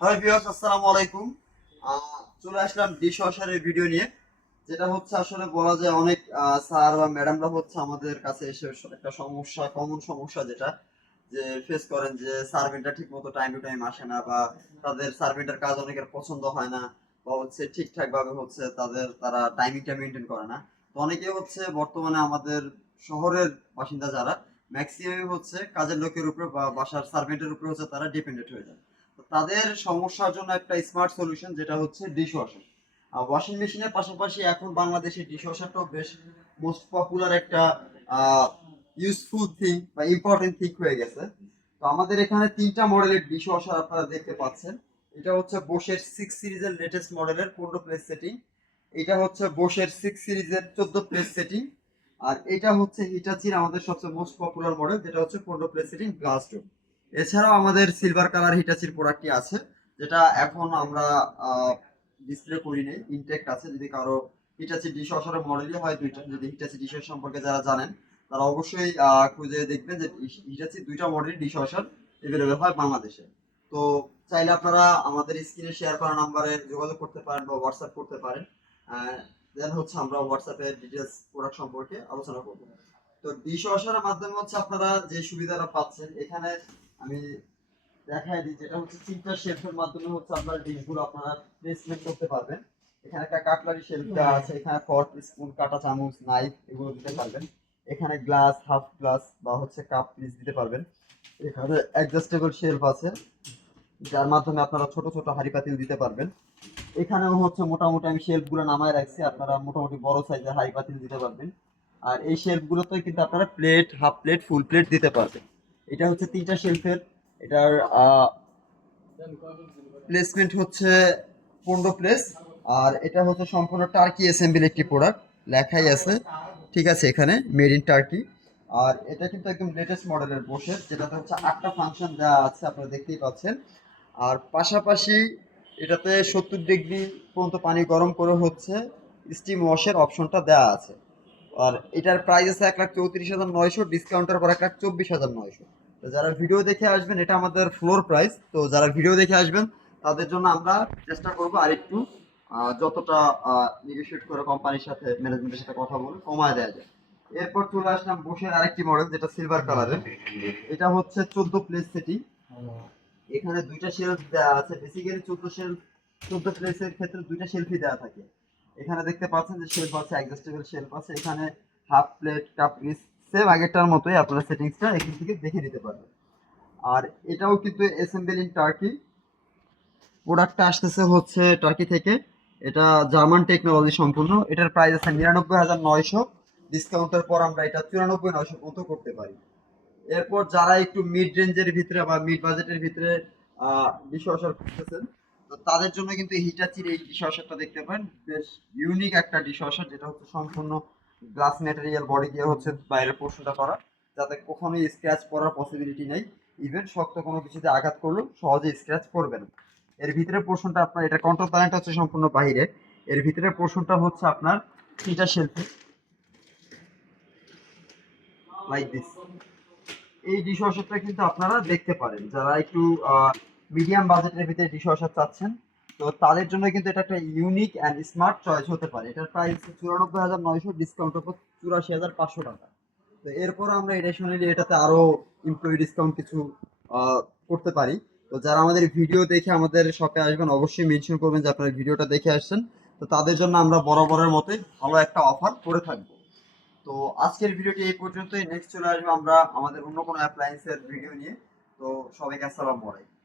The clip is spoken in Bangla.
হাই ভিউয়ার্স, আসসালামু আলাইকুম। চলে আসলাম ডিশ ওয়াশারের ভিডিও নিয়ে। যেটা হচ্ছে আসলে বলা যায় অনেক স্যার বা ম্যাডামরা হচ্ছে আমাদের কাছে এসে একটা সমস্যা, কমন সমস্যা যেটা যে ফেস করেন যে সার্ভেন্টটা ঠিক মতো টাইম টু টাইম আসে না, বা তাদের সার্ভেন্টের কাজ অনেকের পছন্দ হয় না, বা হচ্ছে ঠিকঠাক ভাবে হচ্ছে তারা টাইমিংটা মেনটেন করে না। তো অনেকে হচ্ছে বর্তমানে আমাদের শহরের বাসিন্দা যারা ম্যাক্সিমাম হচ্ছে কাজের লোকের উপরে বা বাসার সার্ভেন্টের উপরে হচ্ছে তারা ডিপেন্ডেন্ট হয়ে যায়। তো তাদের সমস্যার জন্য একটা স্মার্ট সলিউশন যেটা হচ্ছে ডিশ ওয়াশার। ওয়াশিং মেশিনের পাশাপাশি এখন বাংলাদেশে ডিশ ওয়াশারটাও বেশ মোস্ট পপুলার একটা ইউজফুল থিং বা ইম্পর্টেন্ট থিং হয়ে গেছে। তো আমাদের এখানে তিনটা মডেলের ডিশ ওয়াশার আপনারা দেখতে পাচ্ছেন। এটা হচ্ছে বোশের 6 সিরিজের লেটেস্ট মডেলের 15 প্লেস সেটিং। এটা হচ্ছে বোশের 6 সিরিজের 14 প্লেস সেটিং। আর এটা হচ্ছে হিটাচির আমাদের সবচেয়ে মোস্ট পপুলার মডেল, যেটা হচ্ছে 15 প্লেস সেটিং গ্লাস ডোর। এছাড়াও আমাদের সিলভার কালার হিটাচির প্রোডাক্টটি আছে, যেটা এখন আমরা ডিসপ্লে করি নেই, ইনটেক্ট আছে। যদি কারো হিটাচি ডিশ ওয়াশারের মডেলই হয় দুইটা, যদি হিটাচি ডিশ ওয়াশার সম্পর্কে যারা জানেন তারা অবশ্যই খুঁজে দেখবেন যে হিটাচি দুইটা মডেল ডিশ ওয়াশার এভেলেবেল হয় বাংলাদেশে। তো চাইলে আপনারা আমাদের স্ক্রিনে শেয়ার করা নাম্বারে যোগাযোগ করতে পারেন বা হোয়াটসঅ্যাপ করতে পারেন। দেন হচ্ছে আমরা হোয়াটসঅ্যাপে ডিটেলস প্রোডাক্ট সম্পর্কে আলোচনা করব। তো ডিশ ওয়াশারের মাধ্যমে হচ্ছে আপনারা যে সুবিধাটা পাচ্ছেন এখানে আমি দেখায় দিই, যেটা হচ্ছে তিনটা শেলফের মাধ্যমে হচ্ছে আপনার ডিশগুলো আপনারা প্লেসমেন্ট করতে পারবেন। এখানে একটা কাটলারি শেলফ দেওয়া আছে, এখানে ফর্ক, স্পুন, কাঁটা চামচ, নাইফ এগুলো দিতে পারবেন। এখানে গ্লাস, হাফ গ্লাস বা হচ্ছে কাপ পিস দিতে পারবেন। এখানে অ্যাডজাস্টেবল শেলফ আছে, যার মাধ্যমে আপনারা ছোট ছোট হাঁড়ি পাতিল দিতে পারবেন। এখানেও হচ্ছে মোটামুটি আমি শেলফগুলো নামায় রাখছি, আপনারা মোটামুটি বড় সাইজের হাঁড়ি পাতিল দিতে পারবেন। আর এই শেলফগুলোতে কিন্তু আপনারা plate, half plate, full plate দিতে পারবেন। এটা হচ্ছে তিনটা শেলফের। এটার প্লেসমেন্ট হচ্ছে 15 প্লেস। আর এটা হচ্ছে সম্পূর্ণ টার্কি অ্যাসেম্বল একটি প্রোডাক্ট, লেখাই আছে, ঠিক আছে, এখানে মেড ইন টার্কি। আর এটা কিন্তু একদম লেটেস্ট মডেলের বসে, যেটাতে হচ্ছে 8টা ফাংশন দেওয়া আছে, আপনারা দেখতেই পাচ্ছেন। আর পাশাপাশি এটাতে 70 ডিগ্রি পর্যন্ত পানি গরম করে হচ্ছে স্টিম ওয়াশের অপশনটা দেওয়া আছে। আর এটার প্রাইস আছে 1,34,900, ডিসকাউন্টের পর 1,24,900। তো যারা ভিডিও দেখে আসবেন, এটা আমাদের ফ্লোর প্রাইস, তো যারা ভিডিও দেখে আসবেন তাদের জন্য আমরা চেষ্টা করবো আর একটু যতটা নেগোশিয়েট করে কোম্পানির সাথে, ম্যানেজমেন্টের সাথে কথা বলে কমায় দেওয়া যায়। এরপর চলে আসলাম বসের আরেকটি মডেল, যেটা সিলভার কালারের। এটা হচ্ছে 14 প্লেস সেটিং। এখানে দুইটা শেলফ দেওয়া আছে, বেসিক্যালি 14 প্লেসের ক্ষেত্রে দুইটা শেলফই দেওয়া থাকে। এখানে দেখতে পাচ্ছেন যে শেলফ আছে, অ্যাডজাস্টেবল শেলফ আছে। এখানে half plate, cup piece same আগেরটার মতোই, আপনারা সেটিংসটা এখান থেকে দেখে নিতে পারবেন। আর এটাও কিন্তু অ্যাসেম্বল ইন টার্কি। প্রোডাক্টটা আসতেছে হচ্ছে টার্কি থেকে। এটা জার্মান টেকনোলজি সম্পূর্ণ। এটার প্রাইস আছে 99,900, ডিসকাউন্টের পর আমরা এটা 94,900 পর্যন্ত করতে পারি। এরপর যারা একটু মিড রেঞ্জের ভিতরে বা মিড বাজেটের ভিতরে ডিশ ওয়াশার খুঁজতেছেন, তো তাদের জন্য কিন্তু হিটাচির এই ডিশ ওয়াশারটা দেখতে পারেন। বেশ ইউনিক একটা ডিশ ওয়াশার, যেটা হচ্ছে সম্পূর্ণ গ্লাস ম্যাটেরিয়াল বডি দিয়ে হচ্ছে বাইরের পোর্শনটা করা, যাতে কখনোই স্ক্র্যাচ পড়ার পসিবিলিটি নেই। ইভেন শক্ত কোনো কিছুতে আঘাত করলেও সহজে স্ক্র্যাচ পড়বে না। এর ভিতরের পোর্শনটা আপনার, এটা কন্ট্রোল প্যানেলটা হচ্ছে সম্পূর্ণ বাইরে। এর ভিতরের পোর্শনটা হচ্ছে আপনার তিনটা শেলফে, লাইক দিস। এই ডিশ ওয়াশারটা কিন্তু আপনারা দেখতে পারেন, যারা একটু মিডিয়াম বাজেটের ভিতরে ডিশ ওয়াশার চাচ্ছেন, তো তাদের জন্য কিন্তু এটা একটা ইউনিক অ্যান্ড স্মার্ট চয়েস হতে পারে। এটার প্রাইস 94,900, ডিসকাউন্টের পর 84,500 টাকা। তো এরপর আমরা এডিশনালি এটাতে আরো এমপ্লয়ি ডিসকাউন্ট কিছু করতে পারি। তো যারা আমাদের ভিডিও দেখে আমাদের শপে আসবেন, অবশ্যই মেনশন করবেন যে আপনারা ভিডিওটা দেখে আসছেন। তো তাদের জন্য আমরা বরাবরের মতোই ভালো একটা অফার করে থাকবো। তো আজকের ভিডিওটি এই পর্যন্তই। নেক্সট চলে আসবো আমরা আমাদের অন্য কোনো অ্যাপ্লায়েন্সের ভিডিও নিয়ে। তো সবাইকে আসসালামু আলাইকুম।